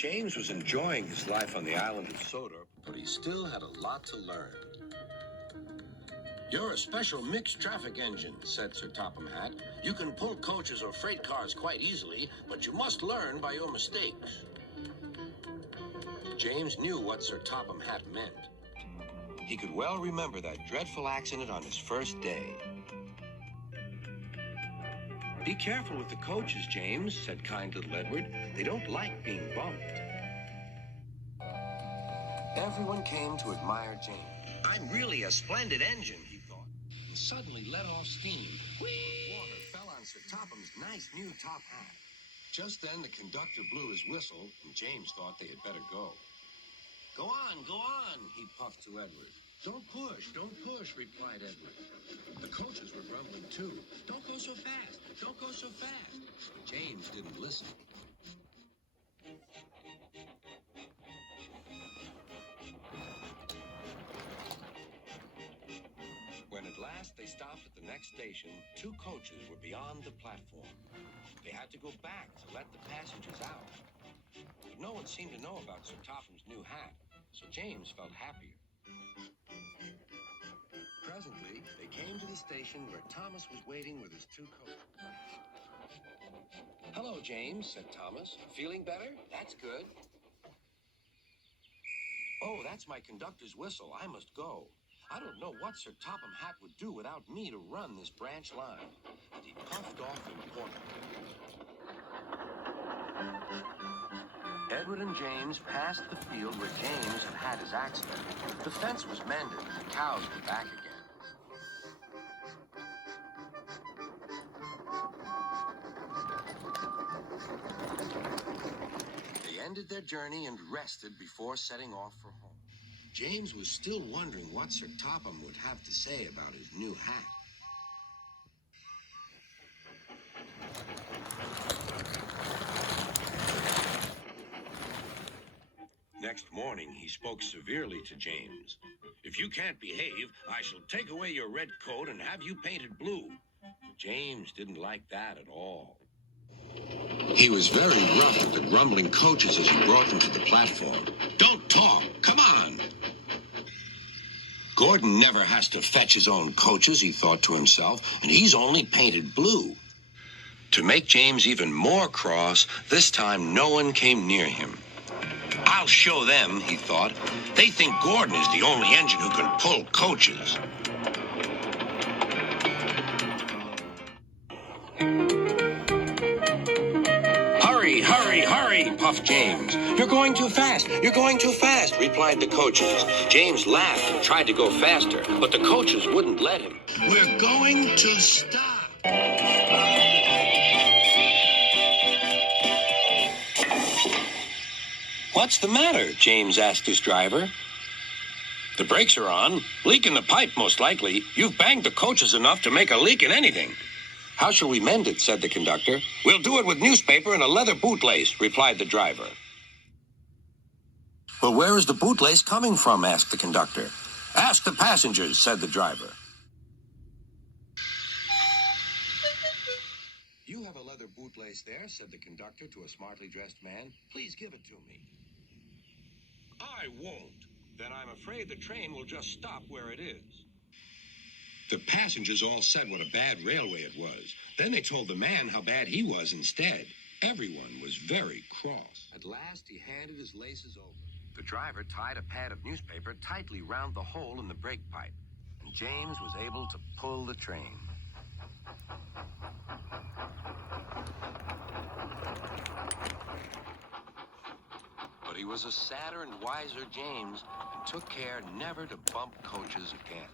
James was enjoying his life on the island of Soda, but he still had a lot to learn. You're a special mixed traffic engine, said Sir Topham Hatt. You can pull coaches or freight cars quite easily, but you must learn by your mistakes. James knew what Sir Topham Hatt meant. He could well remember that dreadful accident on his first day. "Be careful with the coaches, James," said kind little Edward. "They don't like being bumped." Everyone came to admire James. "I'm really a splendid engine," he thought, and suddenly let off steam. Whee! Water fell on Sir Topham's nice new top hat. Just then the conductor blew his whistle, and James thought they had better go. Go on, he puffed to Edward. Don't push, replied Edward. The coaches were grumbling too. Don't go so fast. But James didn't listen. When at last they stopped at the next station, 2 coaches were beyond the platform. They had to go back to let the passengers out. But no one seemed to know about Sir Topham's new hat, so James felt happier. Presently, they came to the station where Thomas was waiting with his 2 coaches. "Hello, James," said Thomas. "Feeling better? That's good." "Oh, that's my conductor's whistle. I must go. I don't know what Sir Topham Hatt would do without me to run this branch line." And he puffed off importantly. Edward and James passed the field where James had had his accident. The fence was mended and the cows were back again. They ended their journey and rested before setting off for home. James was still wondering what Sir Topham would have to say about his new hat. Next morning, he spoke severely to James. "If you can't behave, I shall take away your red coat and have you painted blue." James didn't like that at all. He was very rough with the grumbling coaches as he brought them to the platform. "Don't talk! Come on!" "Gordon never has to fetch his own coaches," he thought to himself, "and he's only painted blue." To make James even more cross, this time no one came near him. "I'll show them," he thought. "They think Gordon is the only engine who can pull coaches." Hurry, puffed James. You're going too fast, replied the coaches. James laughed and tried to go faster, but the coaches wouldn't let him. "We're going to stop." "What's the matter?" James asked his driver. "The brakes are on. Leak in the pipe, most likely. You've banged the coaches enough to make a leak in anything." "How shall we mend it?" said the conductor. "We'll do it with newspaper and a leather bootlace," replied the driver. "But where is the bootlace coming from?" asked the conductor. "Ask the passengers," said the driver. "You have a leather bootlace there," said the conductor to a smartly dressed man. "Please give it to me." "I won't." "Then I'm afraid the train will just stop where it is." The passengers all said what a bad railway it was. Then they told the man how bad he was instead. Everyone was very cross. At last, he handed his laces over. The driver tied a pad of newspaper tightly round the hole in the brake pipe, and James was able to pull the train. But he was a sadder and wiser James and took care never to bump coaches again.